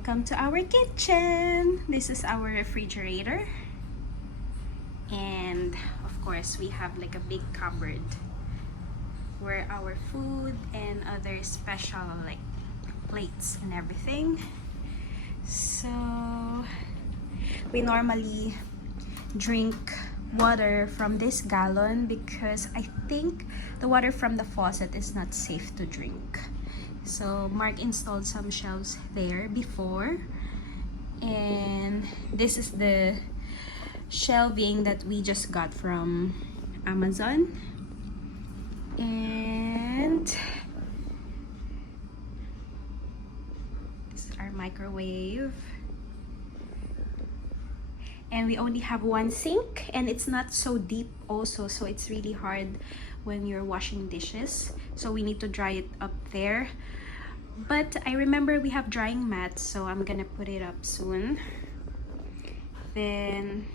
Welcome to our kitchen. This is our refrigerator. And of course, we have like a big cupboard where our food and other special like plates and everything. So we normally drink water from this gallon because I think the water from the faucet is not safe to drink. So Mark installed some shelves there before, and this is the shelving that we just got from Amazon. And this is our microwave. And we only have one sink, and it's not so deep also, so it's really hard when you're washing dishes. So we need to dry it up there. But I remember we have drying mats, so I'm gonna put it up soon. Then